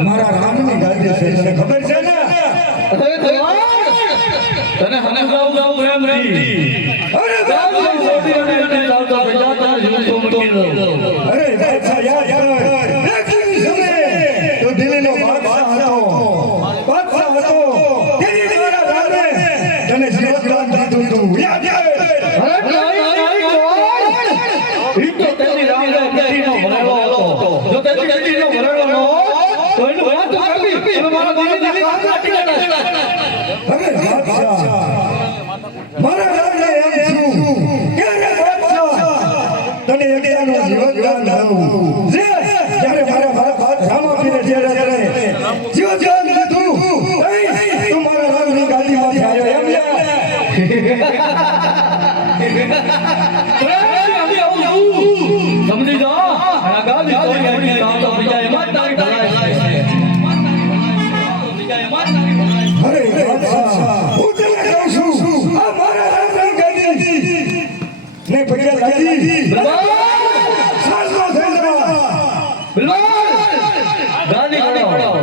મારા રામની ગાદી છે તને ખબર છે ને તને હને ગાવ પ્રેમ રી અરે મોટી અને ચાલતો બજાતા જીવતો મતો અરે બાદશાહ યાર એકલી સમય તો દિલ્હીનો બાદશાહ હતો તેની દ્વારા રામે તને જીવતદાન દીધું તું યાદ ઈ તો તેની રામે તેનો ભરેલો હતો જો તેનો ભરેલો ન તો એનું વાત કરવી અને મારા દિલ્હી કામ કાઢી લેતા અરે બાદશાહ મારા રામે એમ છું કે રે બાદશાહ તને એકલાનું જીવતદાન દઉં જે જ્યારે મારા બાદશાહમાં પીરે જ્યારે જીવતદાન દીધું તું મારા રામની ગાદીમાંથી આવ્યો એમ લે સમજી જા આ ગાદી તોડી કામ તો બીજા એમાં તારી ભલાઈ છે બીજા એમાં તારી ભલાઈ અરે બાદશાહ હું તને કહું છું આ મારા રામની ગાદી ને પગે લાગી સાસનો થઈ જા ગાદી પડાવો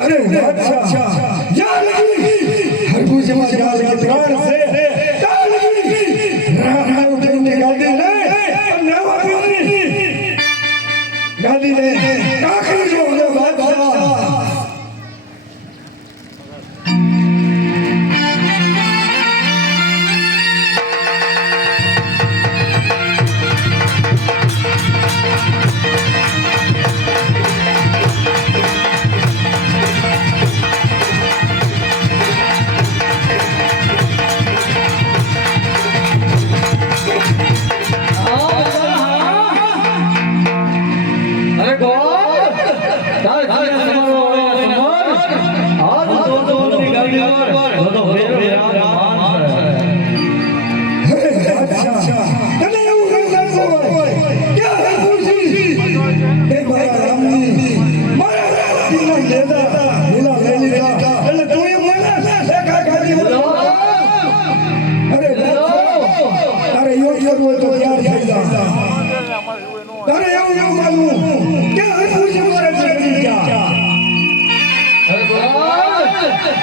અરે બાદશાહ યા લગી હરભુજ માં જા ત્રણ છે યા લગી રામ ઉઠીને ગાદી લે નવા ગાદી લે કાખી જો બાદશાહ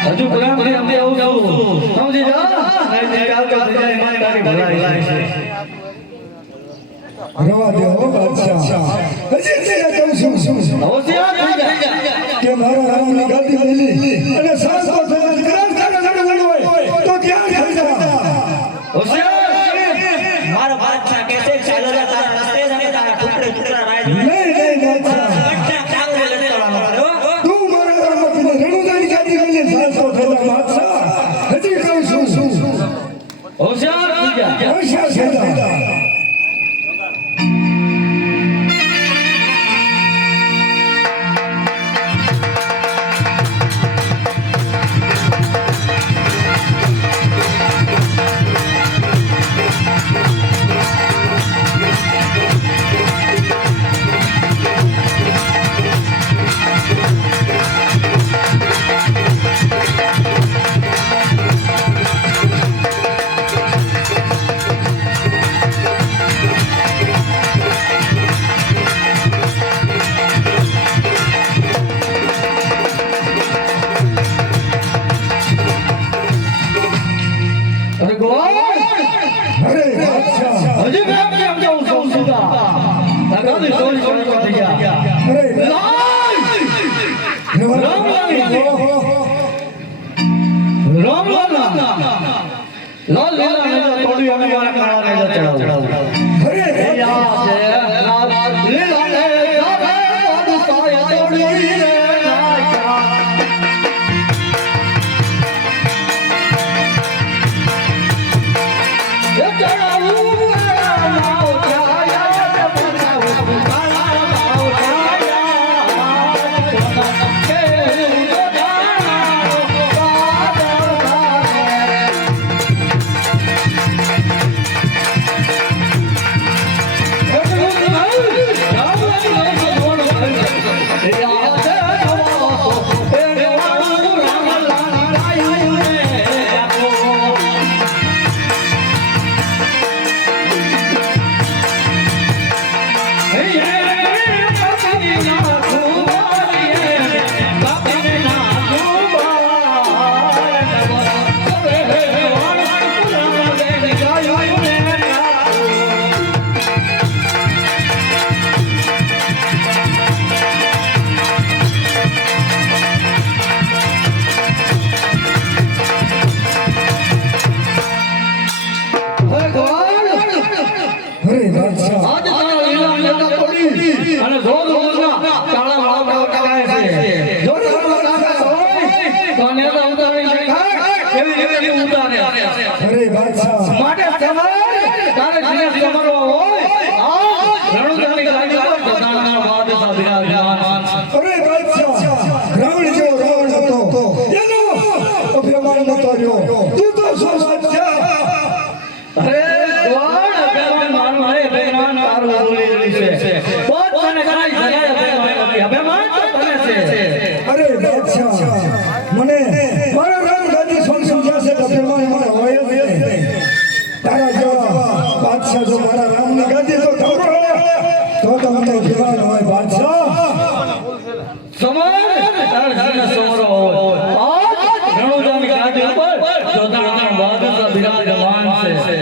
હજુ પ્રેમ થી અમને આવું છું સમજી જા નહીં ચાલતો બીજા એમાં તારી ભલાઈ છે રવા દે હો બાદશાહ હજી તેને કહું છું હોશિયાર થઈ જા કે મારા રામની ગાદી લીલી અને સાસો થઈને ગ્રામ કાઢો હોય તો ક્યાં થઈ જા હોશિયાર મારો બાદશાહ કેસે ચાલો જા તારા રસ્તે જને તારા ટુકડે ટુકડા રાજ નહીં બાદશાહ તું મારા રામની રણુદાની ગાદી લીલી સાસો થઈને બાદશાહ હજી કહું છું હોશિયાર થઈ જા હોશિયાર થઈ જા લાલ લીલા નજર તોડી અને મારા કાળા નજર ચડાવ અરે યા છે લાલ લીલા નજર પાદુસાય તોડી રે નાયા એ ચડાવું મારા ચાયા બનાવું કાળા માવ ચાયા કે અરે બાદશાહ આજ તારા લીલા નજર તોડી અને જોર જોરના કાળા વાળા ટકાય છે જોર જોરના કાકા હોય તો નેતા ઉતારી ખાય એવી ઉતારે અરે બાદશાહ માટે સમય તારે જીને સમરવા હોય આ રણુદાની ગાડી પર પોતાના બાદશાહ બિરાજમાન અરે બાદશાહ રાવણ જેવો રાવણ હતો એનો અભિમાન નતો રહ્યો તું તો શું બાદશાહ અરે ગોળ અભિમાન મારું હે બેનાન તારું બોલી રહી છે પોત તને કરાઈ જગાય અભિમાન તને છે અરે બાદશાહ મને મારા રામ ગાદી સમજ્યા છે તો અભિમાન મને હોય જ નહીં તારા જેવા બાદશાહ જો મારા રામની ગાદી તો ધમરો તો મને અભિમાન હોય બાદશાહ સમર તાર જીને સમરો હોય આજ રણુદાની ગાડી ઉપર જોતાના બાદશાહ બિરાજમાન છે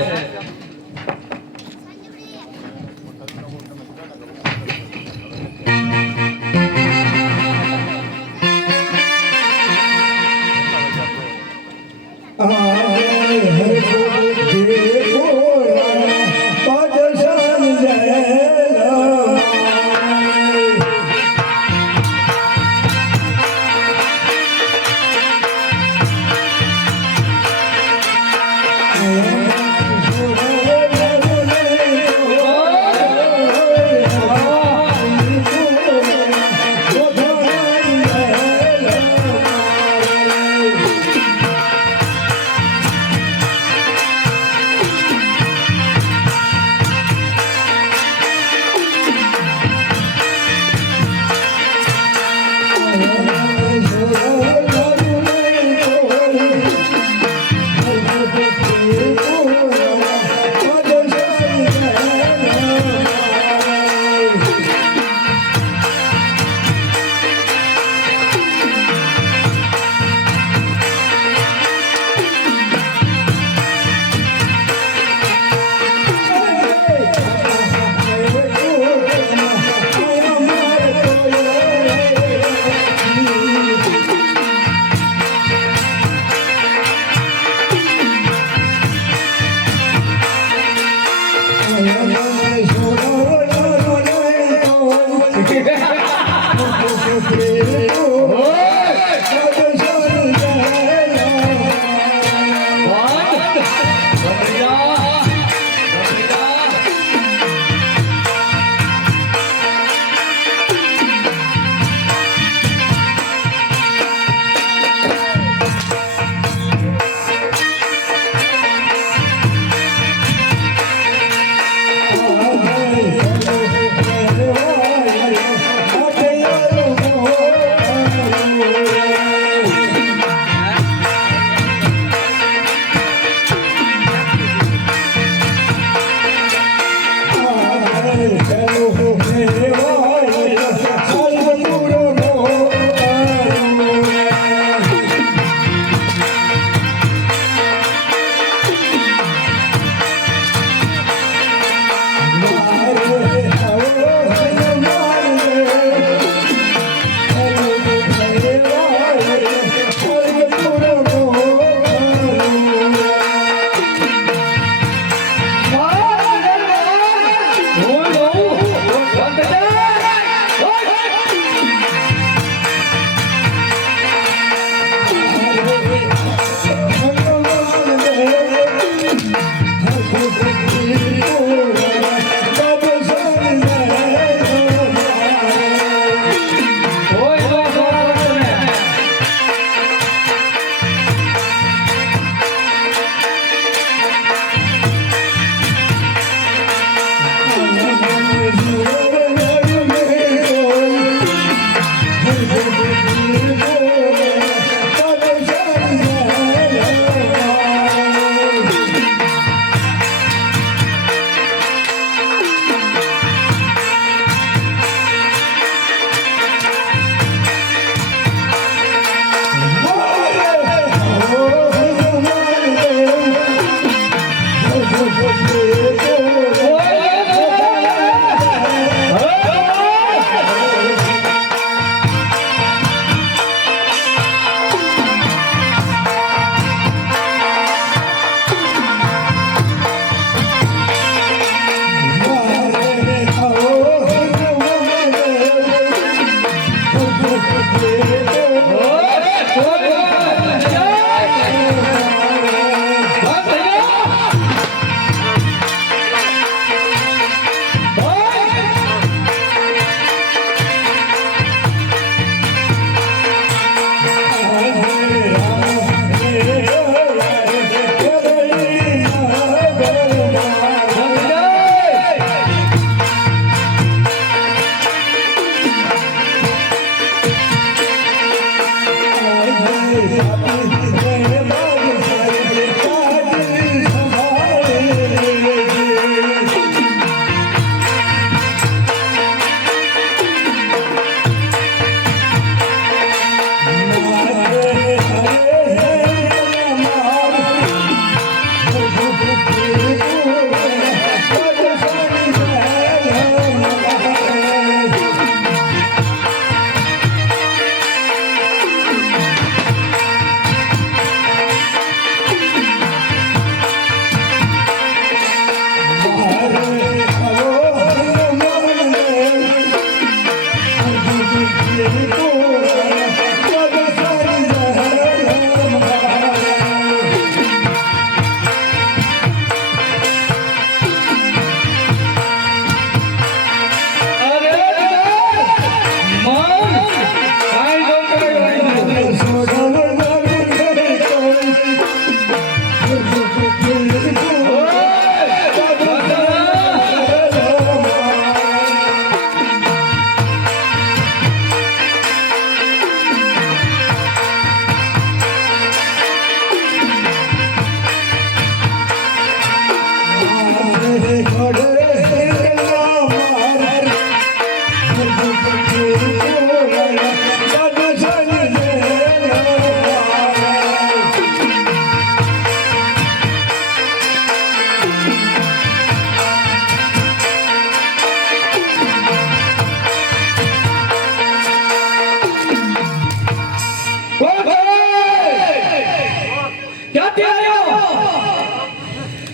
ક્યાંથી આવ્યો?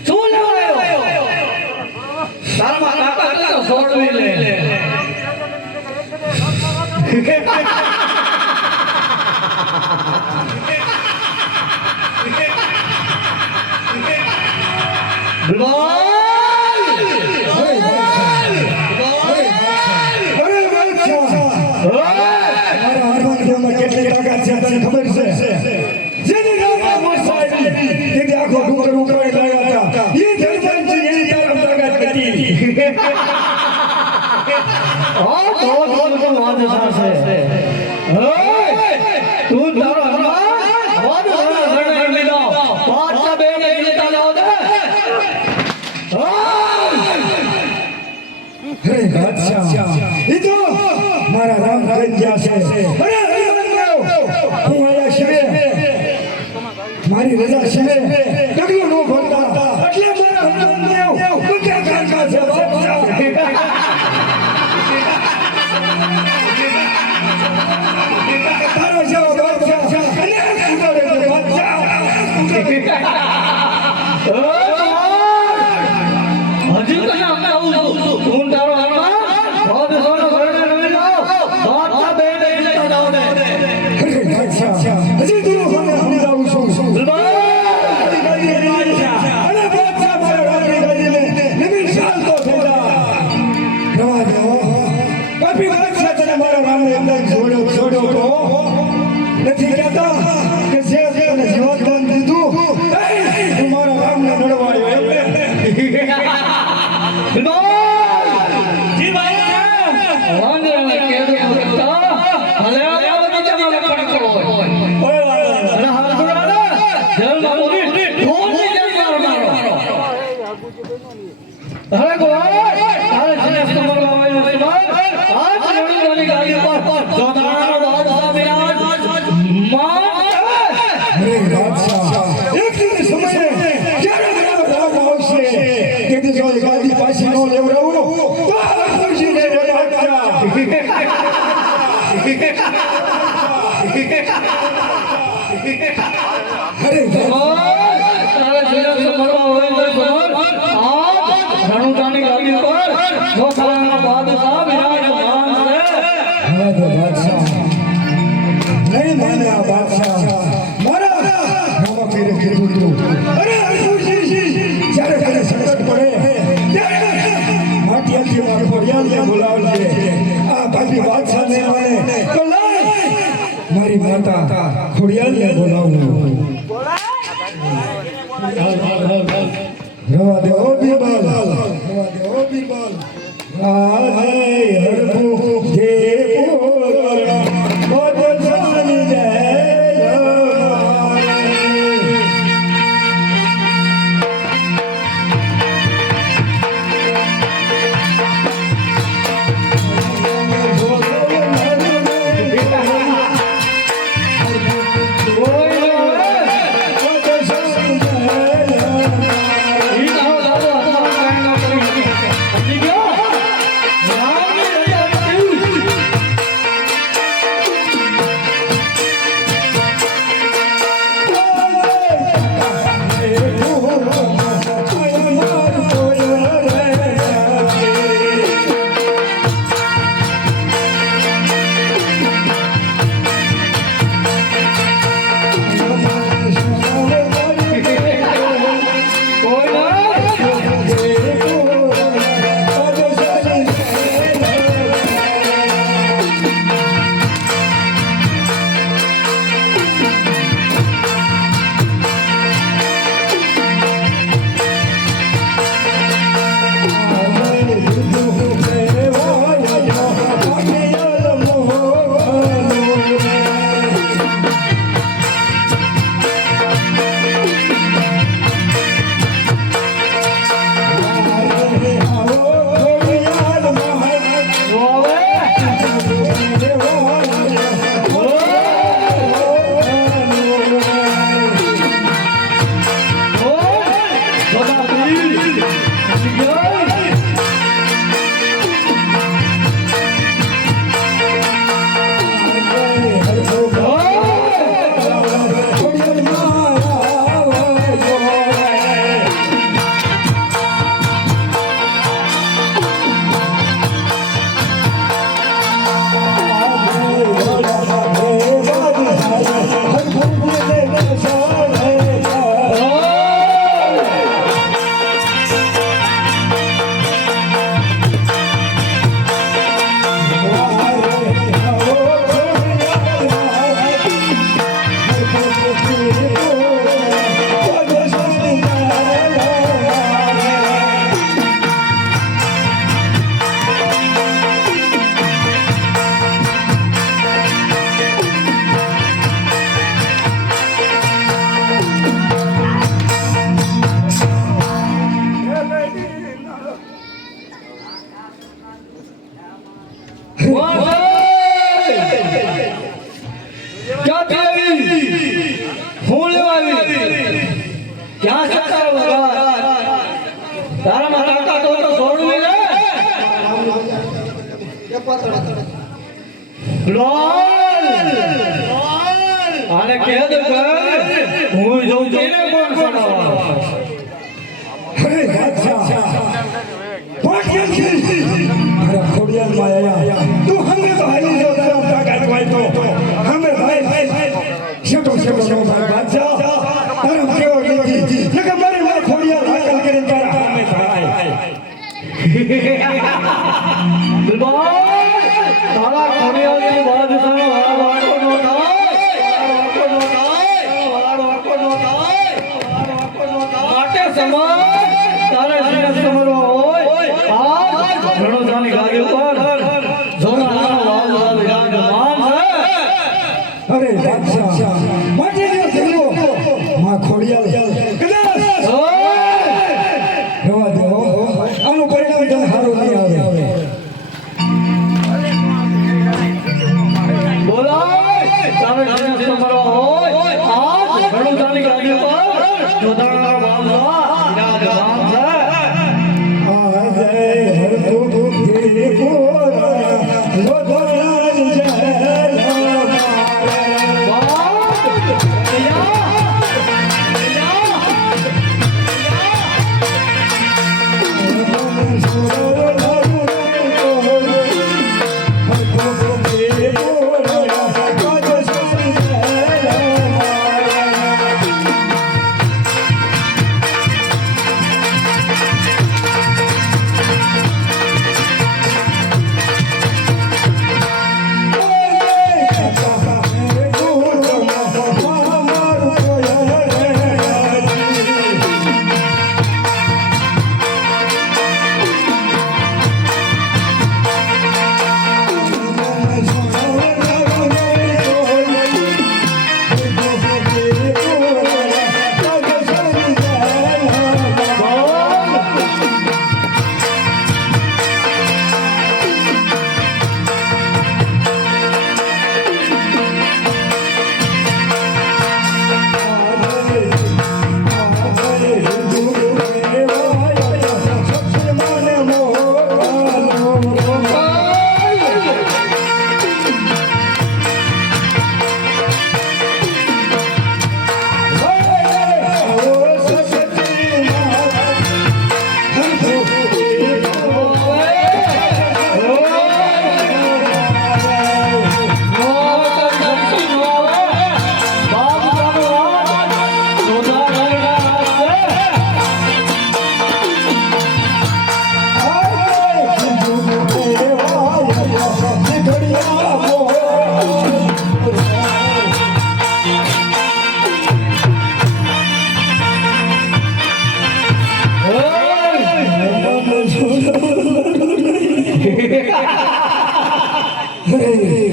શું લેવા આવ્યો? તારા કાકા તો છોડવી લે. અરે બાદશાહ, મારા હનુમાનજીમાં કેટલી તાકાત છે તને ખબર છે? જેની રાતમાં વર્ષા આવી, તેથી આખો ડુંગર ઉકળાઈ લાગ્યા હતા. એ ધર્મજી એની તરફ તાકાત હતી. તું તારો પાછા બેને જીતા જાઓ દે. અરે બાદશાહ, એ તો મારા રામ કન્યા છે. અરે હનુમાનદેવ, હું આયા શિવે, મારી રજા શિવે ડગલું ન ભરતા, એટલે મારા હનુમાનદેવ બધા કાકા છે બાદશાહ. તારો જેવો બાદશાહ અને ઉડાડે છે બાદશાહ. હજી તને અપનાવું છું. તું તારો હનુમાન बहुत सोनो सोने नहीं जाओ. पाछા બેને જીતા જાઓ દે. અરે બાદશાહ, હજી તું મને સમજાવું છું. અરે બાદશાહ, મારા રામની ગાદીને નિમિષાલ તો થઈ જા. રવા દો. પાપી બાદશાહ, તને મારા રામને અંદર છોડ્યો તો નથી કહેતા કે જે તને જીવન દીધું તું મારા રામને નડવાયો એમ ને? જી ભાઈ વાંદરાને કેદું કરતા ભલે આવતી જમાને પડકો હોય. કોઈ વાંધો નહીં. અને હાથુડાને જેલમાં મૂકી ઢોલની જેમ મારો. હવે ગોવાળ તારે જેને સમરવા આવ્યો છે આજ રણુદાની ગાદી પર જોધાનો બાદશાહ બિરાજ માન. અરે બાદશાહ, એક દિવસ સમયે જ્યારે મારો રામ આવશે તેથી જો એ ગાદી પાછી ન લેવડાવું તો આ ખુરશીને બાદશાહ. અરે તારે જેને સમરવા હોય તો સમર. આજ રણુદાની ગાદી પર જોધાનો બાદશાહ બિરાજમાન છે. હવે તો બાદશાહ નહીં માને આ બાદશાહ. મારા રામા પીરે કીધું તું, અરે હરખુરશી, જ્યારે તને સંકટ પડે ત્યારે માટીયાથી મારા ખોડિયાલને બોલાવજે. આ પાપી બાદશાહ ને માને તો લાય મારી માતા ખોડિયાલને બોલાવું. રવા દે ઓ બીરબલ, રવા દે ઓ બીરબલ. આજે હરખું જે પોરા બાદશાહની જય ઈ તારો દાદો હતો કાંઈ ન કરી. સમજી ગયો? રામની રજા ક્યાંથી આવી હું લેવા આવી ક્યાં જતા વગર તારામાં તાકાત હોય તો છોડવી લે આને કહે દે હું જોઉં તેને કોણ છોડાવવા અરે બાદશાહ અરે ખોડિયાલ માં આયા તું હમે તો હાલી જો તારા તાકાત હોય તો હમે ભાઈ શેટો ભાઈ બાદશાહ તારા કેવો નથી કે મારી માં ખોડિયાલ હાકલ કરીને તારા હમે થાય તારા ખોડિયાલની બાદશાહનો વાળો નો માટે સમાજ તારે જીવન સમરવો હોય આજ રણોજાની ગાદી ઉપર જોનારાનો વાવ વિરાજમાન છે અરે બાદશાહ માટે જો થયો માં ખોડિયાલ કદાચ રવા દો આનું પરિણામ તને સારું નહીં આવે બોલાય તારે જીવન સમરવો હોય આજ રણોજાની ગાદી ઉપર જોનારાનો વાવ વિરાજમાન છે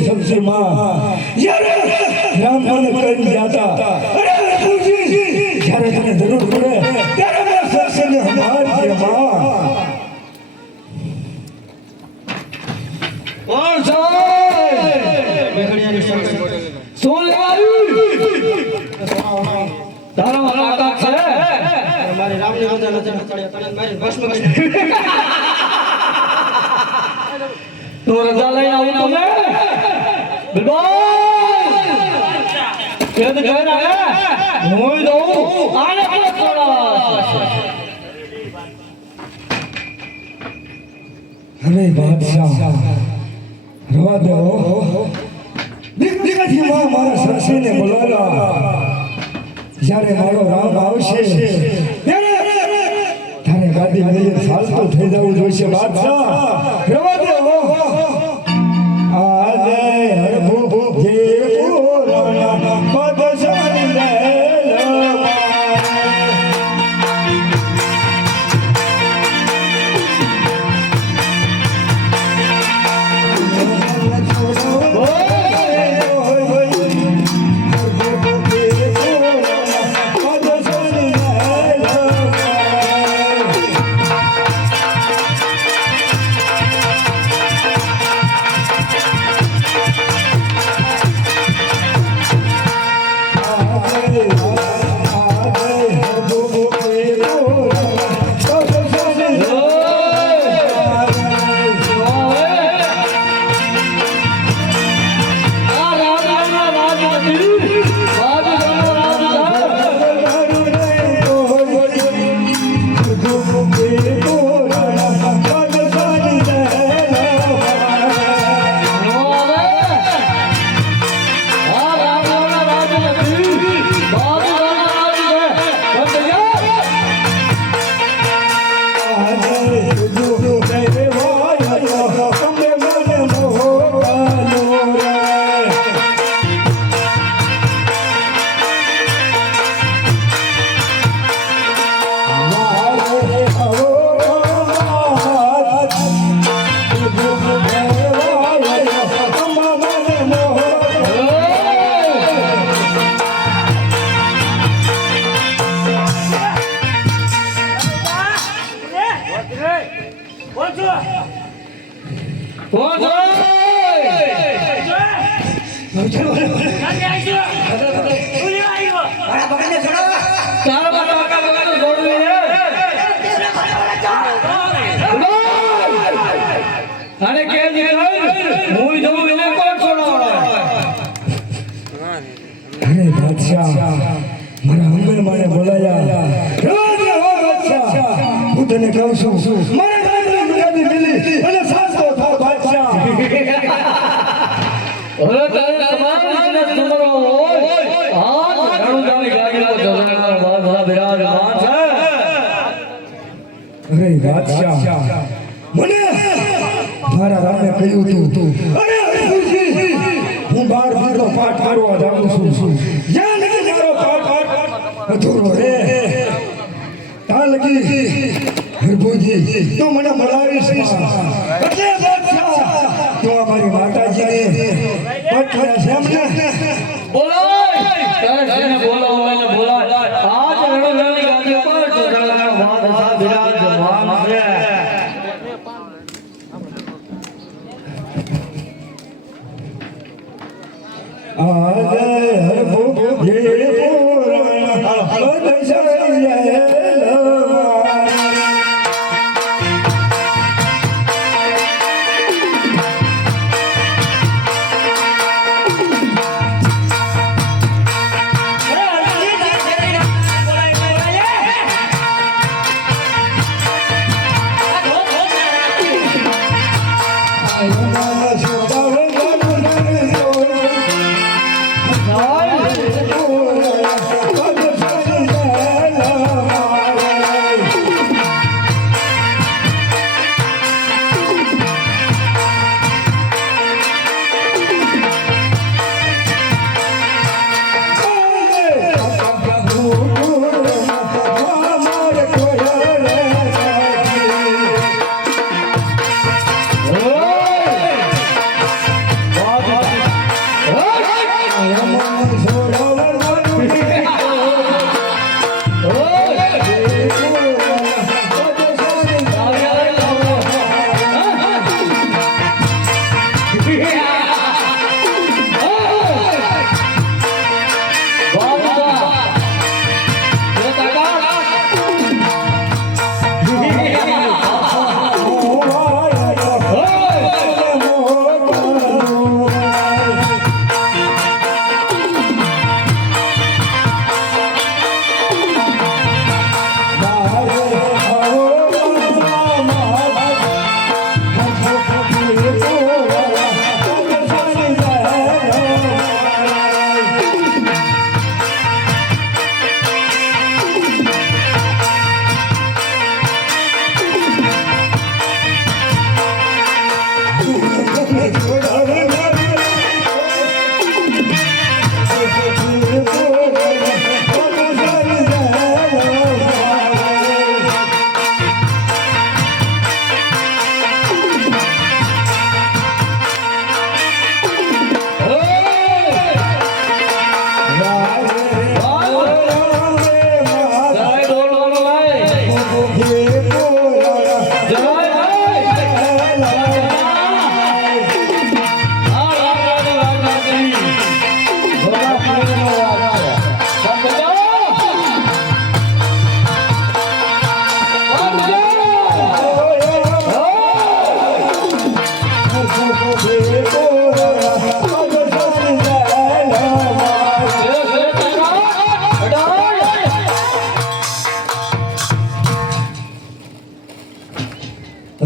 सबसे मां यार राम ने कर जाता अरे पूजी यार तने जरूर पड़े तेरे में सबसे ने हमारी मां કોણ છે શું લેવાયું તારો મુલાકાત છે મારે રામની વંદના નજર પડે મારી ભસ્મ કરી તો રજા લઈને આવું તમે બિલકુલ કેદ જઈને આયા હું દઉં આને પણ છોડા अरे बादशाह रवा दो દીકરી માં મારા સાસરીને બોલાવ્યા જ્યારે મારો રામ આવશે ત્યારે તારે ગાદી મેલી ચાલતો થઈ જવું જોઈશે બાદશાહ રવા દો આજે હરભુ જે પુરાણા બાદશાહની લેલા કોણ છો? મારા પકડીને છોડો. તારા માટે આકા વગર દોડવી છે. અને કે હું જોઉં એને કોણ છોડાવે? અરે બાદશાહ મારા અંગણ માને બોલાયા બાદશાહ હું તને કહું છું મારા દાદા મુરાદી મિલી અને સાસો થાવ બાદશાહ હવે તારે તમામ બિઝનેસ તમારો હોય. આજ રણુજાની ગાડી પર જગન્નાથ બાદશાહ બિરાજમાન છે. અરે બાદશાહ મને મારા રામે કહ્યું તું અરે હરિભુજી હું બાર બારનો પાઠ મારવા જાઉં છું જ્યાં લગી મારો પાઠ અધૂરો રે ત્યાં લગી હરિભુજી તું મને બોલાવીશ એટલે બાદશાહ તું અમારી માતાજીને પઠારે છે એમને બોલાય તારે જેને બોલાવો એને બોલાય. આજ રણુજાની ગાડી પર જગન્નાથ બાદશાહ બિરાજમાન છે. આજે હરિભુજી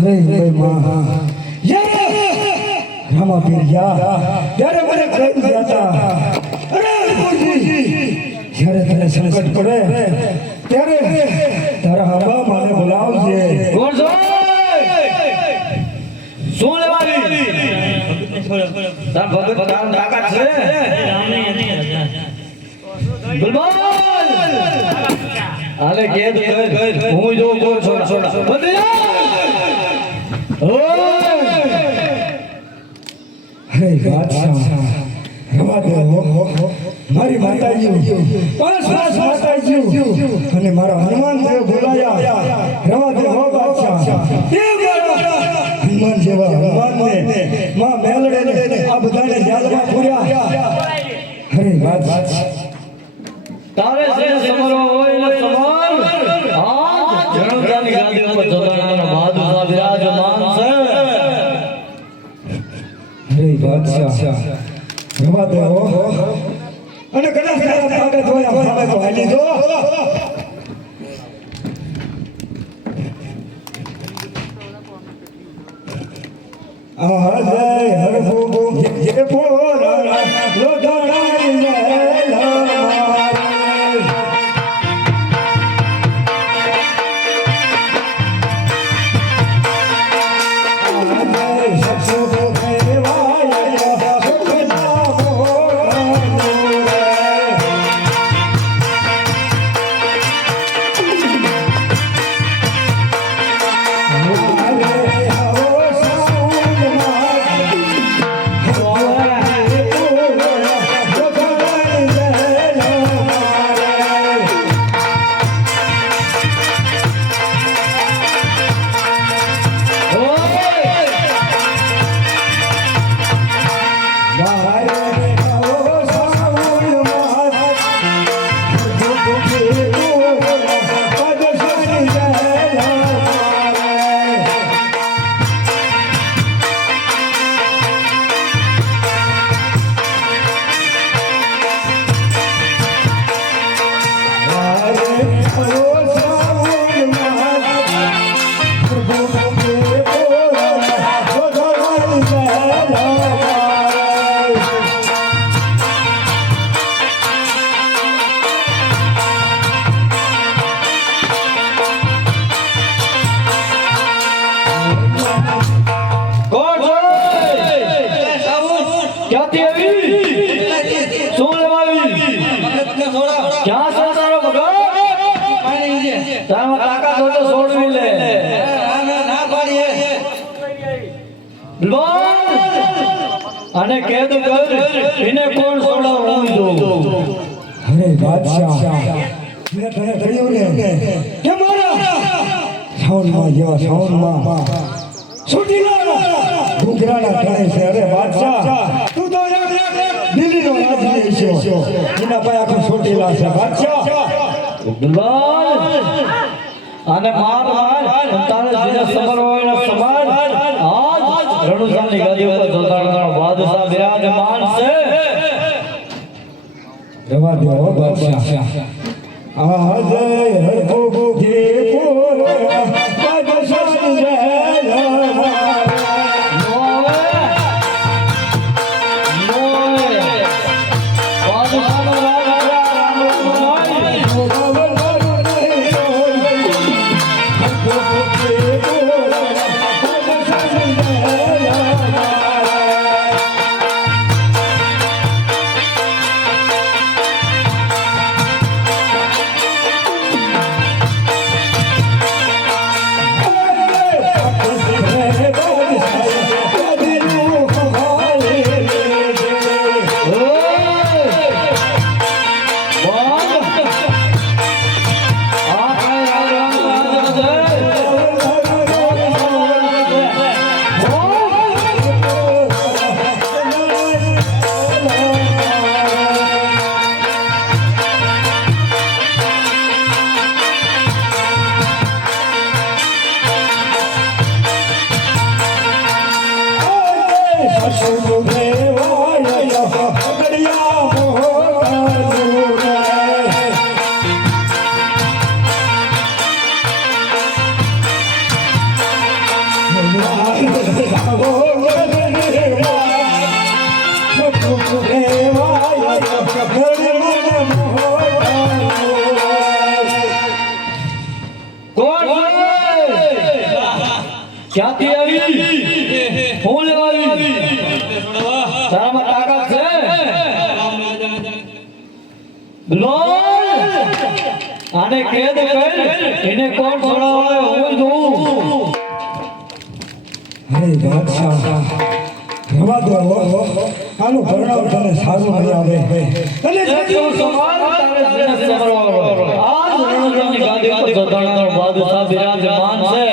અરે ભાઈ માં રામા પીરિયા ત્યારે મને કહી ગયા હતા અરે હરિભુજી જ્યારે તને સંકટ પડે ત્યારે તારા આબા માને બોલાવજે કોણ છો? શું લેવાની? તાર ભગત તારું તાકાત છે? ગુલબાલ આલે કે તો કર હું જો કોણ છોડા બંધ જા. અરે બાદશાહ રવા દે મારી માતાજી પાંચ માતાજી અને મારા હનુમાન દેવ બોલાયા રવા દે હો બાદશાહ હનુમાન જેવા હનુમાનને તારે જે સમરવા હોય ને સમાર આજ રણુજાની ગાદી ઉપર જોડાણાનો બહાદુર બિરાજમાન છે. હે બાદશાહ રવા દો અને કદાચ તારા તાકાત હોય ભાવે તો હાલી દો. આહે હરભો જે પોરા લોઢાણા ક્યાંથી આવી? શું લેવા આવી? ક્યાં છે તારો ભગત? તારામાં તાકાત હોય તો છોડવી લે. બોલ! અને કેદ કર એને કોણ છોડાવ હું જોઉં. અરે બાદશાહ મેં તને કહ્યું ને કે મારા સાઉન્ડમાં જેવા સાઉન્ડમાં છૂટી ઘૂઘરાના ટાણે છે. અરે બાદશાહ તું તો દિલ્હીનો રાજ છે એના પાસે આખું છોટીલા છે બાદશાહ. બોલ! અને માર તારે જે સમર હોય ને સમાર આજ રણુજાની ગાદી ઉપર જોતાનો બાદશાહ બિરાજમાન છે. રવા દો બાદશાહ. આજે હરભો જે પોરા બાદશાહ ક્યાંથી આવી? હું લેવા આવી? તારામાં તાકાત છે? બોલ! આને કેદ કર એને કોણ છોડાવે હું જોઉં. અરે બાદશાહ રવા દો આનું પરિણામ તને સારું નહીં આવે. અને તું સમાર તારે જેને સમરવા આજ રણુજાની ગાદી ઉપર જોતાનો બાદશાહ બિરાજમાન છે.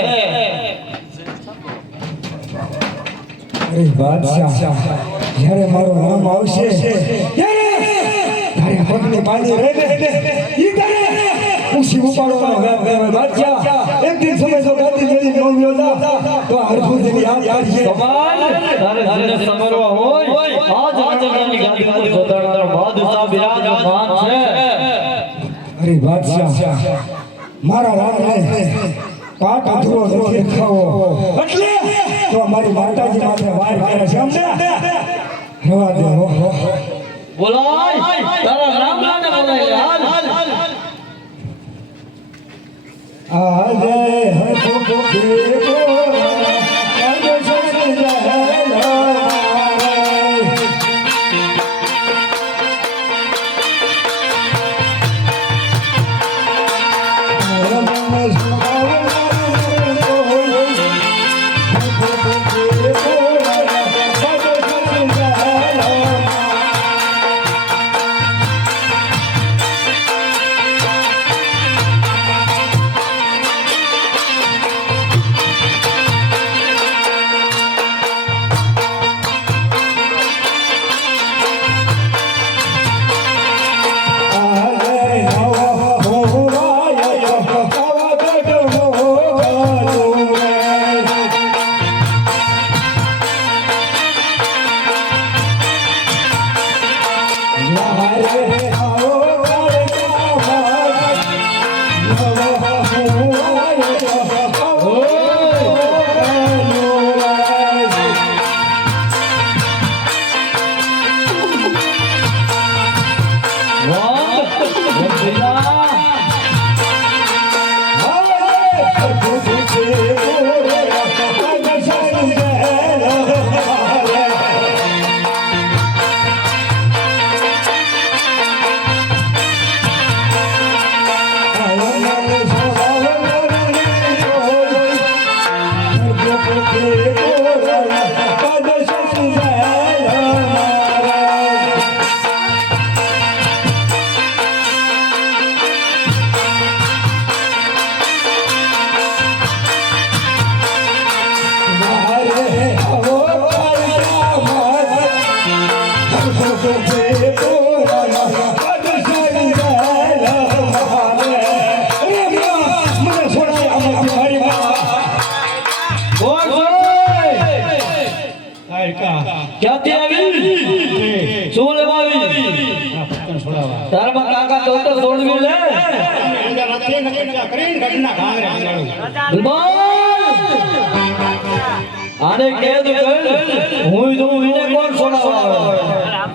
અરે બાદશાહ જ્યારે મારું નામ આવશે ત્યારે મારે પગની પાણી રહે ને ઈ કરે ઉસી ઉપાડવાનો હવે બાદશાહ એક દિન સમય જો ગાદી જેવી નો વ્યોતા તો હરભુજી યાદ કરજે સમાન તારે જેને સમરવા હોય આજ રાજાની ગાદી પર જોતાડનાર બાદશાહ બિરાજમાન છે અરે બાદશાહ મારા રામને પાટ અધૂરો નથી ખાવો એટલે તો મારી માતાજી માથે વાર કરે છે સમજ્યા રવા દે બોલાય તારા રામલાને બોલાય હાલ આજે હરતો દેવો આજે સજ્જહેલો ક્યાંથી આવી શું લેવા આવી તારમાં કાકા તો છોડવી લે આને કેદ કર હું એને કોણ છોડાવવા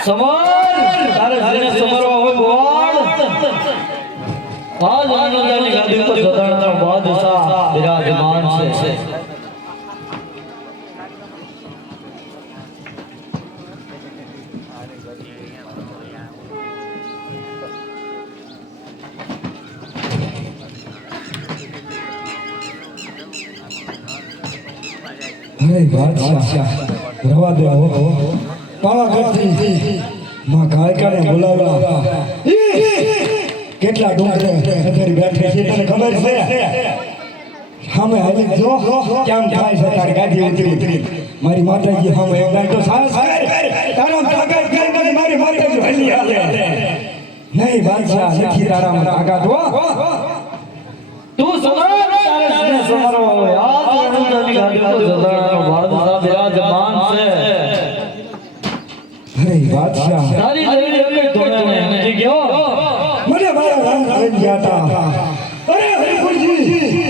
સમર તારે જેને સમરવા હોય બોલ આજ આનંદની ગાદી પર જોતાડનાર બાદશાહ બિરાજમાન છે અરે બાદશાહ રવા દે પાવાગઢથી માં કાયકાને બોલાવ્યા કેટલા ડુંગરે અંદર બેઠે છે તને ખબર છે સામે હવે જો કેમ થાય છે તારી ગાડી ઉતરી મારી માતાજી સામે એક ગાંઠો સાસ તારા તાકાત કરીને મારી માતાજી હલી હાલે નહીં બાદશાહ નથી તારામાં તાકાત હો તું સમર તારે સમરવા હોય આજ આનંદની ગાદી પર જોતાડનાર બાદશાહ બિરાજમાન છે અરે બાદશાહ તારી લેવી એક ધોરણે નથી ગયો મને મારા રામ લઈ ગયા હતા અરે હરિપુરજી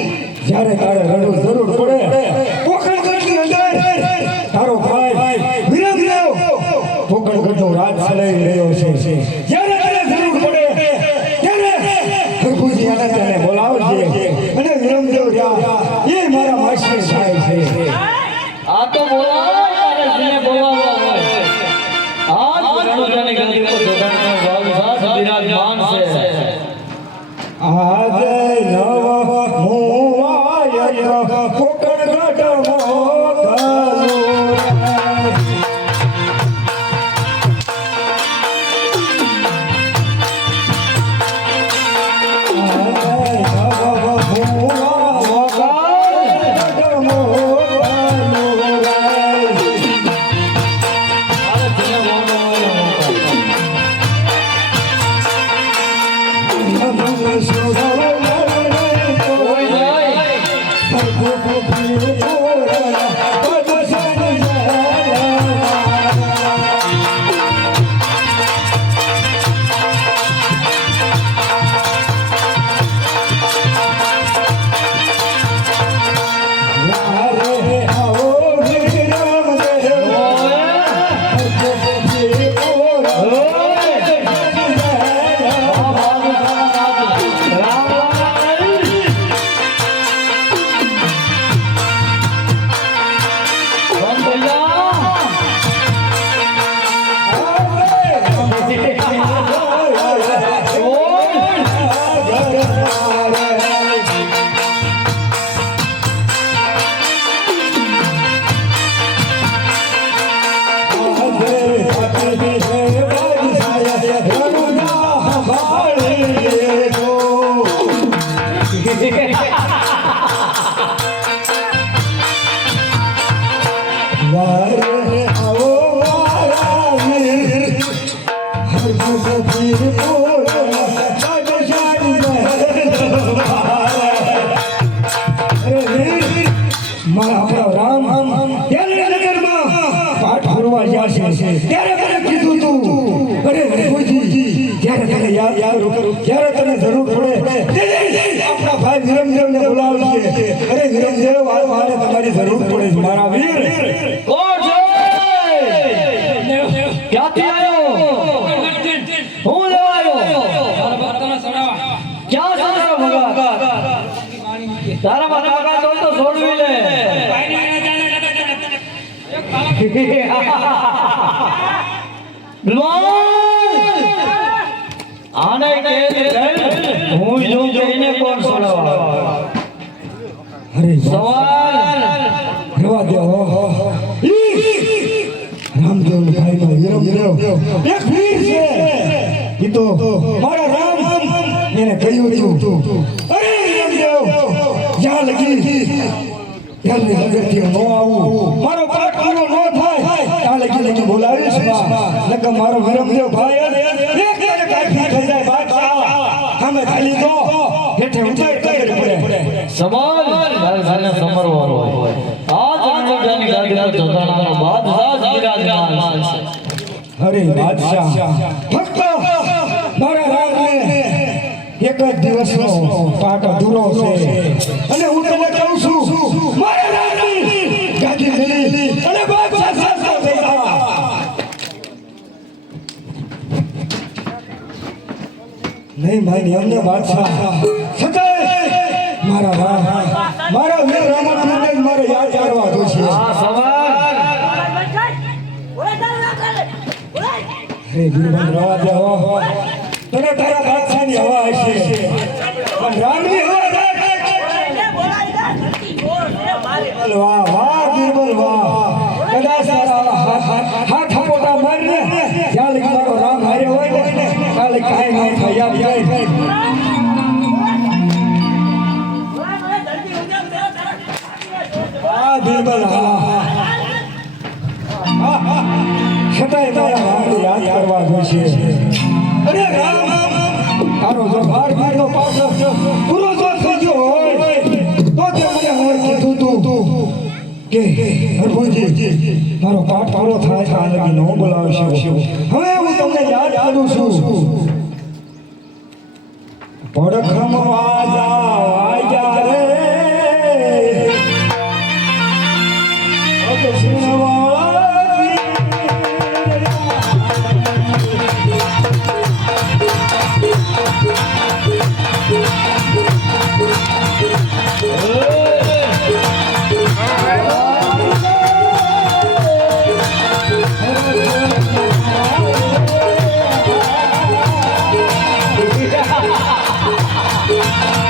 જ્યારે તારે રડવું જરૂર પડે પોખરગઢની અંદર તારો ભાઈ વિરમદેવ પોખરગઢનો રાજ ચલાવી રહ્યો છે જ્યારે તારે જરૂર પડે ત્યારે હરિપુરજી આનંદને બોલાવજે અને વિરમદેવ રહ્યા એ મારા માસી થાય છે આ તો બોલાવ તારે જેને બોલાવવા હોય આજ રણોજાની ગાદી પર જોતાડનાર બાદશાહ બિરાજમાન છે આજે નવ મુવાય પોકળગઢ મોગલું જ્યારે તને જરૂર પડે આપણા ભાઈ વિરમદેવને બોલાવશે. અરે વિરમદેવ મારે તમારી જરૂર પડે છે મારા વીર. કોણ છે? ક્યાંથી આવ્યો? હું લેવા આવ્યો? ક્યાં સારા ભગત? તારા કાકા તો છોડવી લે. આને કે હું જો એને કોણ છોડવા? અરે સવાલ રવા દો. રામદેવ ભાઈ નો વિરમદેવ એક વીર છે. ઈ તો મારા રામ એને કહ્યું હતું. અરે વિરમદેવ જ્યાં લગી ત્યાંની હગરથી ન આવું, મારો પાઠ પૂરો ન થાય ત્યાં લગી બોલાવીશ. નકર મારો વિરમદેવ ભાઈ એક કાફી થઈ જાય બાદશાહ અમે ખાલી તો હેઠે ઉતાર કરી પડે. સમાન ગાલને સમરવાનો હોય. આ જન્મજાની ગાદી પર જતાણાનો બાદશાહ જ બિરાજમાન છે. અરે બાદશાહ ફક્ત મારા રામને એક જ દિવસનો પાઠ અધૂરો છે અને હું તને કહું છું મારા રામની ગાદી મેલી અને બાદશાહ શાસન થઈ જા. નહીં માની અમને બાદશાહ છતાંય મારા રામ મારા વીર રામાનંદને જ મારે યાદ કરવા જોશે. આ સવાલ હે વીરબંધ રવા દે. તને તારા બાદશાહની હવા હશે પણ રામની હવા વાહ વાહ બીરબલ વાહ. કદાચ તારા હાથ પોતા મારને જ્યાં લગી મારો રામ હાર્યો હોય ને ત્યાં લગી કાંઈ ન થાય. યાદ જાય આ બીરબલ હા છતાંય તારા રામને યાદ કરવા જોઈશે. અરે રામ તારો જો ભાર ભારનો પાછો પૂરો જો થઈ ગયો હોય તો તે મને હવે કીધું તું કે હરભુજી મારો પાઠ પૂરો થાય ત્યાં લગી ન બોલાવશો. હવે હું તમને યાદ કરું છું. પડખમ વાજા રે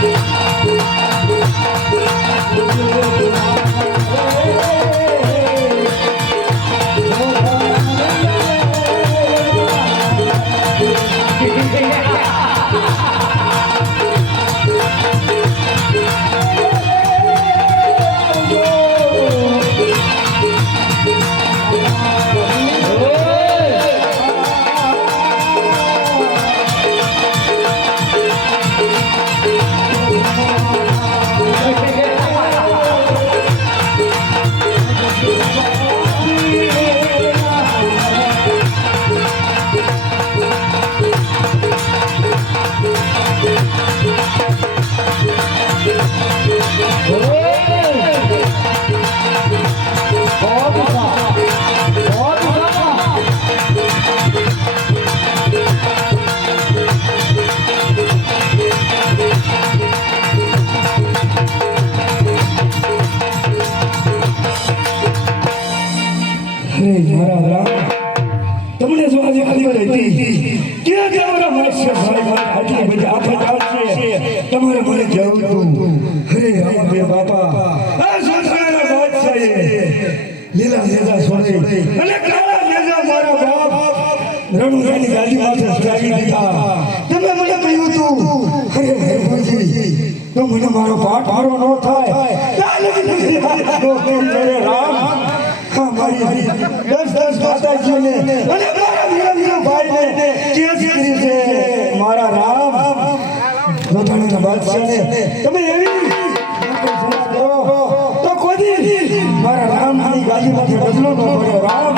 Yeah. આવશે ભાઈ આટલી બધી આફત આવશે તમારે મને જવું તું હરે રામદેવ બાપા આ સંસારના બાદશાહે લીલા લેજા છોડી અને કાળા લેજા મારા બાપ રણુજાની ગાદી માથે સુરાવી દીધા તમે મને કહ્યું તું હરે ભગવાનજી તો મને મારો પાઠ મારો ન થાય રામ હા મારી 10 માતાજીને અને મારા વીરા ભાઈને કેસ કરી છે મારા રામ જોધાણીના બાદશાહને તમે એવી સલાહ કરો તો કોઈ મારા રામની ગાદીમાંથી બદલો ન પડ્યો રામ